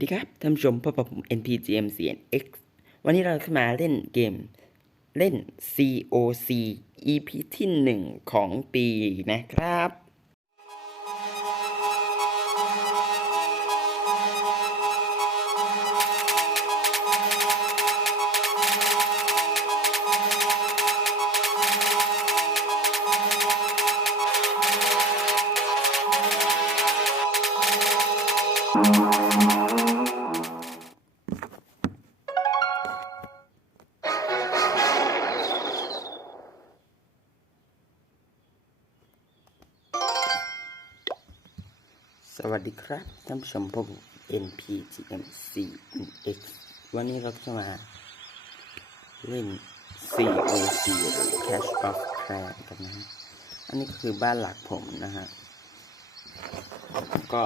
สดีครับท่านผู้ชมพบกับผม NPGM CNX วันนี้เราจะมาเล่นเกมเล่น COC EP ที่ 1 ของปีนะครับ สวัสดีครับท่านผู้ชมพบ NPGM CNX วันนี้เราจะมาเล่น COC หรือ Cash of Clan กันนะฮะ อันนี้คือบ้านหลักผมนะฮะ ก็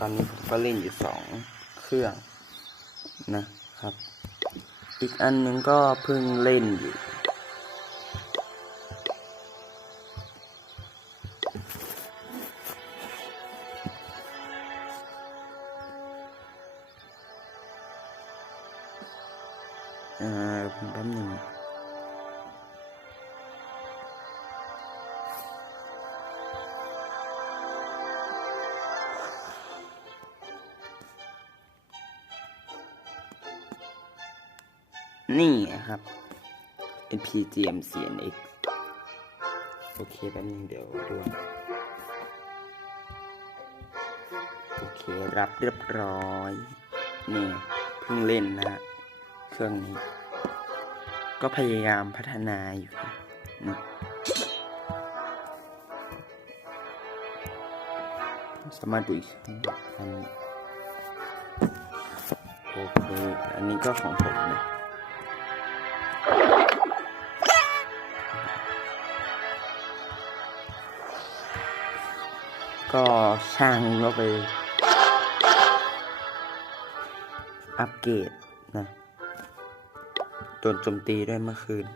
ตอนนี้ผมก็เล่นอยู่สองเครื่องนะครับ อีกอันหนึงก็เพิ่งเล่นอยู่ อ่อแป๊บหนึ่งนี่ครับ NPGM CNX โอเคแป๊บนึงเดี๋ยวดูโอเครับเรียบร้อย นี่เพิ่งเล่นนะเครื่องนี้ ก็พยายามพัฒนาอยู่นะสามารถดูอีกอันนี้โอเค อันนี้ก็ของผมนะก็ช่างก็ไป อัปเกรดนะ โดนโจมตีด้วยเมื่อคืน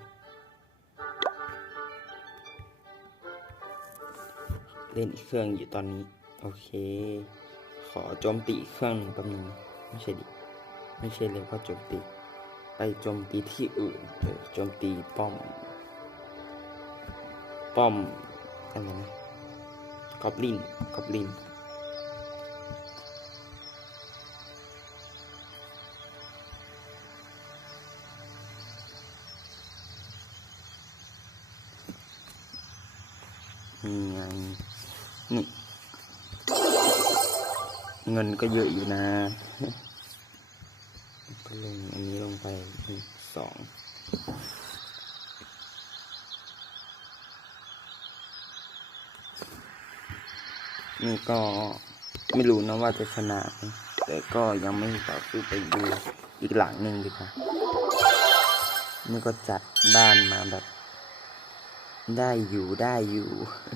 เล่นอีกเครื่องอยู่ตอนนี้ โอเค ขอโจมตีเครื่องหนึ่งแป๊บนึงไม่ใช่ดิไม่ใช่เลยว่าโจมตี ไปโจมตีที่อื่นโจมตีป้อม ป้อมอะไรนะกอบลินกอบลินนี่ เงินก็เยอะอยู่นะก็ลงอันนี้ลงไปสองนี่ก็ไม่รู้นะว่าจะชนะแต่ก็ยังไม่ต่อสู้ไปดูอีกหลังหนึ่งดีกว่านี่ก็จัดบ้านมาแบบ ได้อยู่ได้อยู่ อื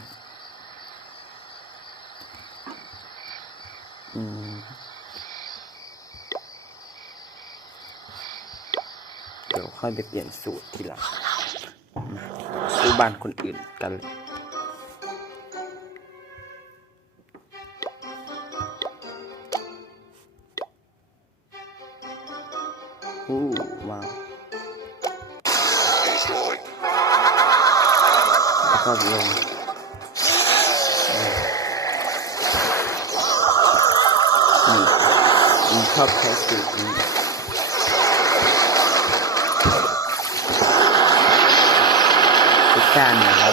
ม เดี๋ยวค่อยไปเปลี่ยนสูตรทีหลังมาซื้อบ้านคนอื่นกันเลย อบใช้สูตรนี้จะกล้าหนาว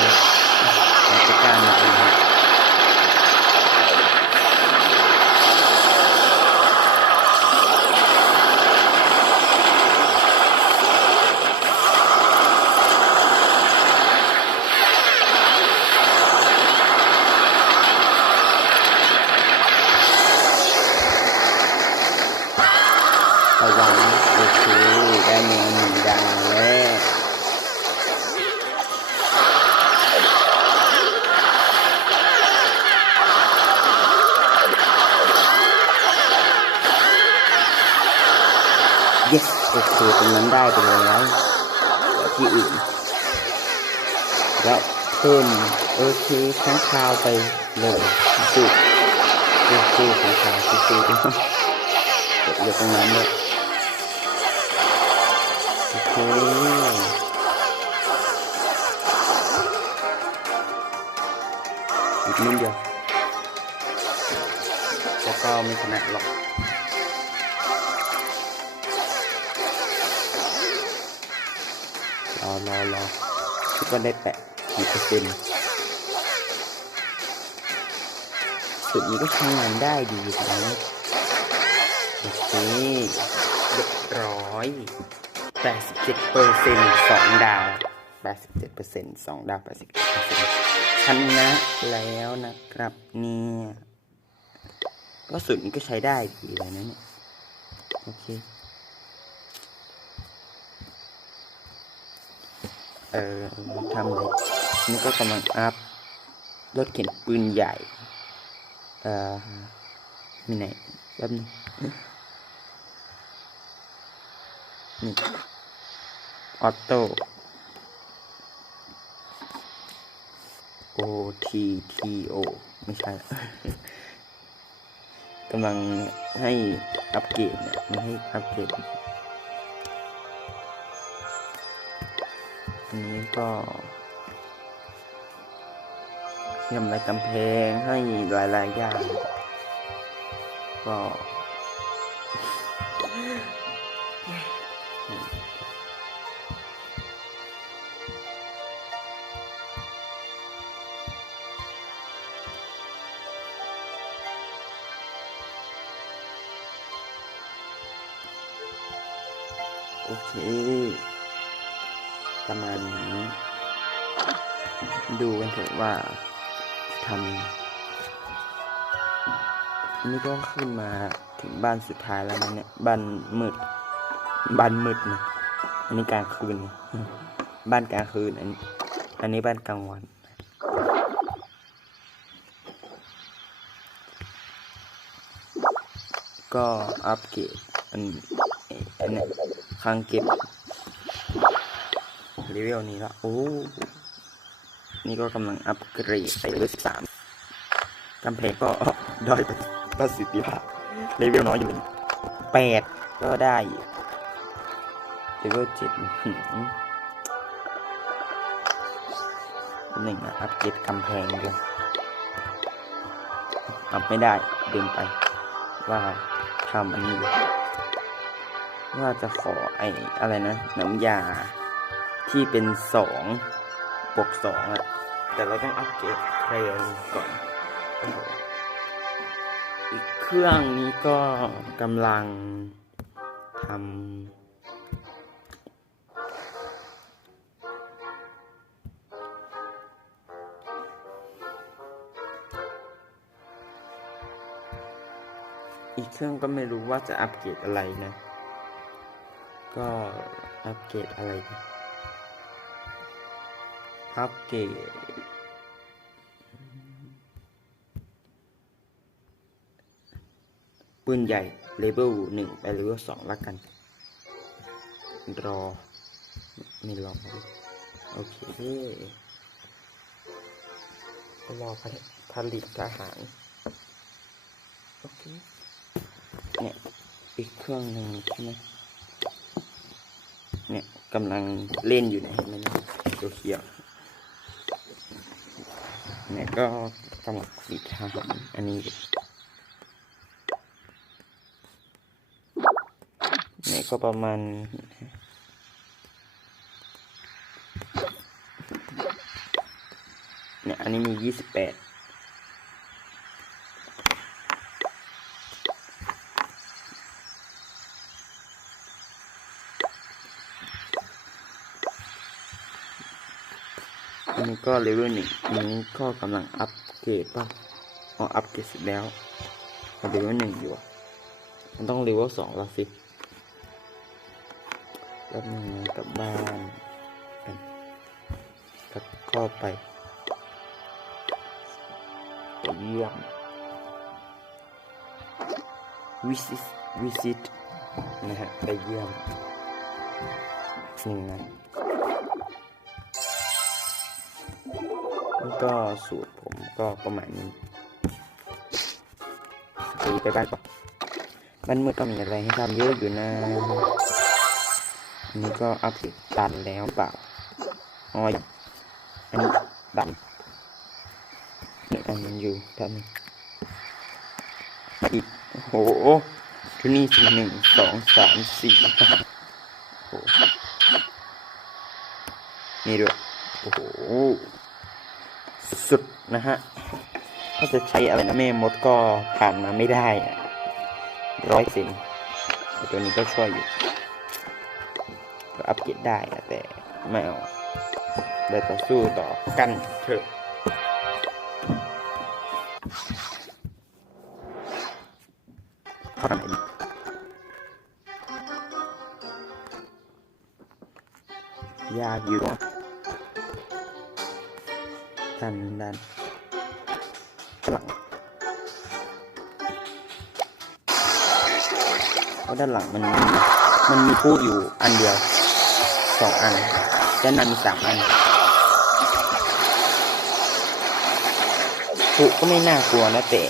จะกล้าหนารนะระ เย้โอเคตรงนั้นได้ไปแล้วแล้วที่อื่น แล้วเพิ่มโอเคข้างคาวไปเลยสุดสู้ๆข้างคาวสู้ๆเหลือตรงนั้นด้วยโอเคอีกนิดเดียวแล้วก็ไม่ชนะหรอก รอรอรอคิดว่าได้แปะกี่เปอร์เซ็นต์สุดนี้ก็ใช้งานได้ดีนะโอเคเรียบร้อย87เปอร์เซ็นต์สองดาว87เปอร์เซ็นต์สองดาว87เปอร์เซ็นต์ชนะแล้วนะครับเนี่ยก็สุดนี้ก็ใช้ได้ดีเลยนะเนี่ยโอเค เออทำเลยนี่ก็กำลังอัพรถเข็นปืนใหญ่ เอ่อ มีไหนแป๊บนึงนี่ออโต้ O T T O ไม่ใช่กำลังให้อัปเกรดเนี่ยมันให้อัปเกรด อันนี้ก็ทำลายกำแพงให้หลายๆอย่าง ก็ ว่าทำนี่ก็ขึ้นมาถึงบ้านสุดท้ายแล้วนะเนี่ยบ้านมืดบ้านมืดนะอันนี้กลางคืนนะบ้านกลางคืนอันอันนี้บ้านกลางวันก็อัปเกรดอันอันเนี้ยคลังเก็บเลเวลนี้ละโอ้ นี่ก็กำลังอัปเกรดไปเลเวลสิบสามกำแพงก็ด้อยประสิทธิภาพเลเวลน้อยอยู่แปดก็ได้เลเวลเจ็ดหนึ่งนะอัปเกรดกำแพงด้วยอัพไม่ได้เดินไป ว่าทำอันนี้อยู่ว่าจะขอไอ้อะไรนะน้ำยาที่เป็นสอง บวกสองอะแต่เราต้องอัปเกรดเครนก่อน อีกเครื่องนี้ก็กำลังทำอีกเครื่องก็ไม่รู้ว่าจะอัปเกรดอะไรนะ ก็อัปเกรดอะไรดี อัปเกรดปืนใหญ่เลเวลหนึ่งไปเลเวลสองละกัน รอ ไม่รอ โอเครอผลิตผลิตทหาร โอเค เนี่ย อีกเครื่องหนึ่งใช่ไหมเนี่ยกำลังเล่นอยู่นะเห็นไหมเนี่ยเขียว เนี่ยก็กำลับสีขาวอันนี้เนี่ยก็ประมาณเนี่ยอันนี้มียี่สิบแปด ก็เลเวลหนึ่งนี้ก็กำลังอัปเกรดป่ะอ๋ออัปเกรดเสร็จแล้วเอาเลเวลหนึ่งอยู่อะมันต้องเลเวลสองแล้วสิแป๊บนึงกลับบ้านกันแล้วก็ไปไปเยี่ยมวิสิตวิสิตนะฮะไปเยี่ยมหนึ่งนะ นี่ก็สูตรผมก็ประมาณนี้ตีไปบ้านก่อนบ้านมืดก็มีอะไรให้ทำเยอะอยู่นะอันนี้ก็อัปเดตดันแล้วเปล่าอ๋ออันนี้ดันนี่อันยังอยู่ดันอีกโอ้โหที่นี่สิหนึ่งสองสามสี่โอ้โหนี่ด้วยโอ้โห สุดนะฮะถ้าจะใช้อะไรนะแม่มดก็ผ่านมาไม่ได้อะร้อยเซนตัวนี้ก็ช่วยอยู่ก็อัปเกรดได้แต่ไม่เอาแต่ต่อสู้ต่อกันเถอะ ด้านหลังมันมันมีผู้อยู่อันเดียวสองอันด้านหน้ามีสามอันผู้ก็ไม่น่ากลัวนะแต่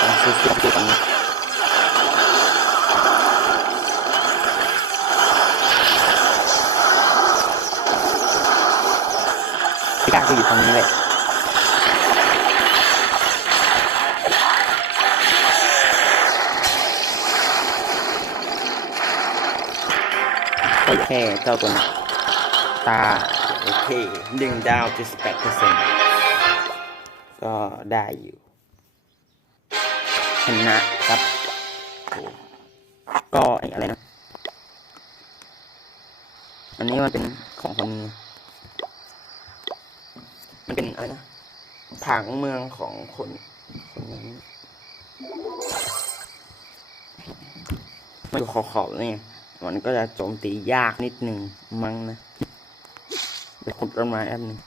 ต้องซื้อเสื้อตัวนี้ พี่กาก็อยู่ตรงนี้เลยโอเคเจ้าตัวนี้ตา โอเคหนึ่งดาวเจ็ดสิบแปดเปอร์เซ็นต์ก็ได้อยู่ชนะครับโอ้ก็ไอ้อะไรนะ อันนี้มันเป็นของคนนี้มันเป็นอะไรนะ ผังเมืองของคนคนนี้มันอยู่ขอบๆนี่มันก็จะโจมตียากนิดหนึ่งมั้งนะเดี๋ยวขุดต้นไม้อันหนึ่ง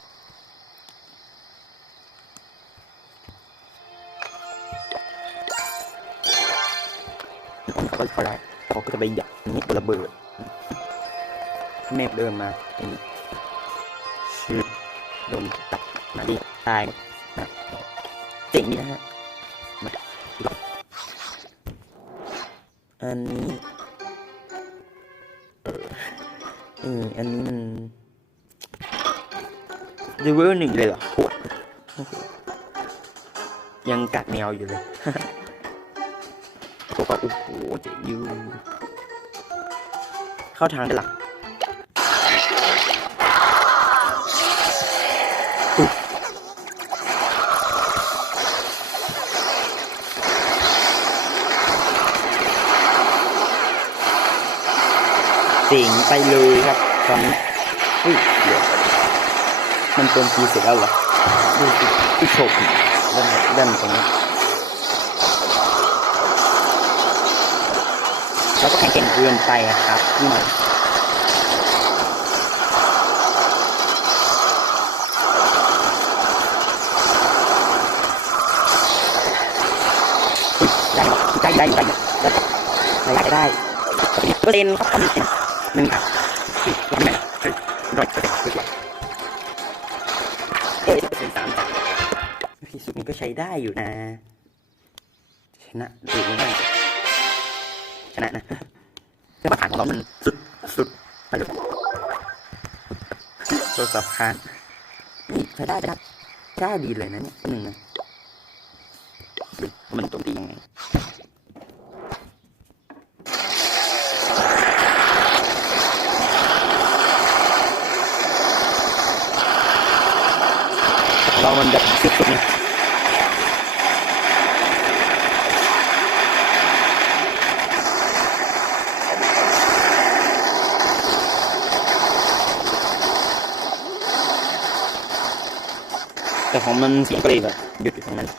ก็เขาได้เขาก็จะไปหยักนี่ระเบิดแม่เดินมาเป็นชืดโดนตัดมาดิตาย เจ๋งดีนะฮะมาอันนี้เออเอออันนี้มันเดเวลหนึ่งเลยเหรอโหโอ้โหยังกัดแมวอยู่เลยโอ้โหเจะยูเข้าทางได้หลัก เจ๋งไปเลยครับตอนนี้อุ้ยเดี๋ยวมันโจมตีเสร็จแล้วเหรอดูสิผู้ชมด้านด้านตรงนี้แล้วก็แข่งเกินไปครับนี่หน่อยได้ได้ได้ได้ได้ได้ก็เล่นเขาทำ หนึ่งอะยังไงร้อยเปอร์เซ็นต์เอ้ยเป็นสามที่สุดมันก็ใช้ได้อยู่นะ ชนะหรือไม่ชนะนะแต่มาผ่านของเรามันสุดสุดไปเลยตัวสับคานนี่ใช้ได้ได้ได้ดีเลยนะเนี่ยหนึ่งนะมันโจมตียังไงเรามันแบบสุดๆนะ แต่ของมันเสียงก็เลยแบบหยุดอยู่ตรงนั้น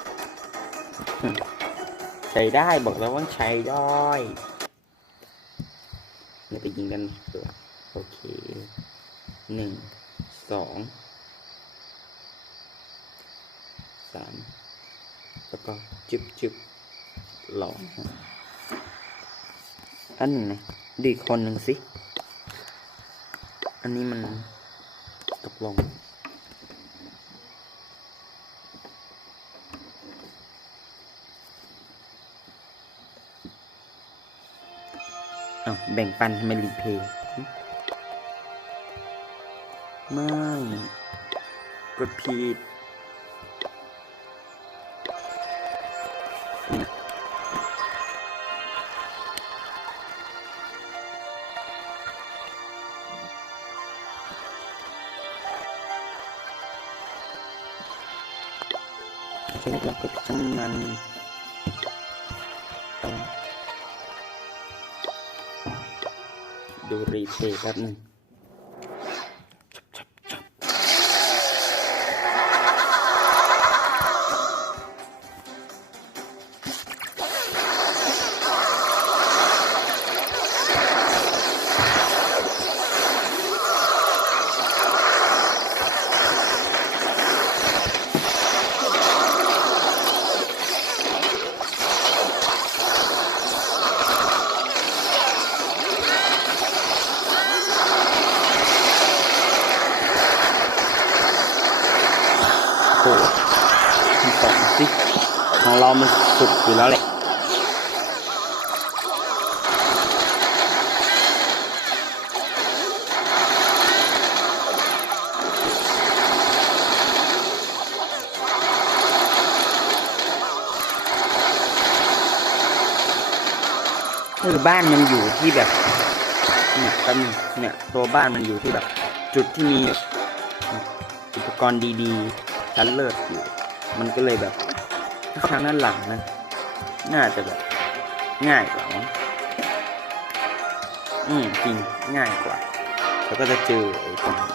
ใช้ได้บอกแล้วว่าใช้ได้อย่าไปยิงกันเถอะโอเคหนึ่งสองสามแล้วก็จึบจึบหลองอันนึ่งนะดีคนหนึ่งสิ อันนี้มันตกลง อ้าวแบ่งปันทำไมรีเพย์หึไม่กดผิดใช่แล้วก็ช่างมัน ดูรีเพย์แป๊บนึง โอ้สองสิของเรามันสุดอยู่แล้วแหละคือบ้านมันอยู่ที่แบบเนี่ยแป๊บนึงเนี่ยตัวบ้านมันอยู่ที่แบบ จุดที่มีอุปกรณ์ดี ๆ ชั้นเลิศอยู่ มันก็เลยแบบถ้าทางด้านหลังนะ น่าจะแบบ ง่ายกว่าอืมจริงง่ายกว่า แล้วก็จะเจอไอ้ตรงนี้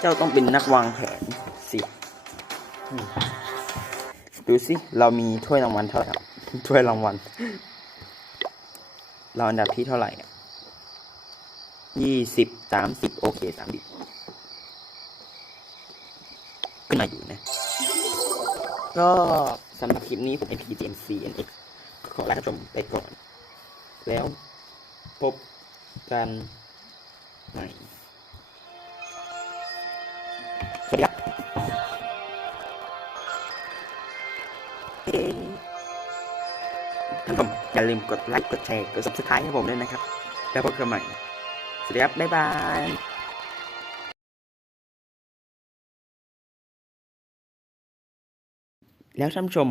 เจ้าต้องเป็นนักวางแผนสิอืมดูสิ เรามีถ้วยรางวัลเท่าไหร่ถ้วยรางวัล เราอันดับที่เท่าไหร่ ยี่สิบสามสิบโอเคสามสิบขึ้นมาอยู่นะ ก็สำหรับคลิปนี้ผม NPGMC NX ขอลาท่านผู้ชมไปก่อน แล้วพบกันใหม่สวัสดีครับท่านผู้ชมอย่าลืมกดไลค์ กดแชร์ กด subscribe ให้ผมด้วยนะครับ แล้วพบกันใหม่ วัสดีครับ บ๊ายบายแล้วท่านผู้ชม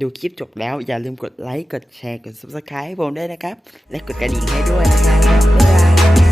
ดูคลิปจบแล้วอย่าลืมกดไลค์ กดแชร์ กด subscribe ให้ผมด้วยนะครับ และกดกระดิ่งให้ด้วยนะครับ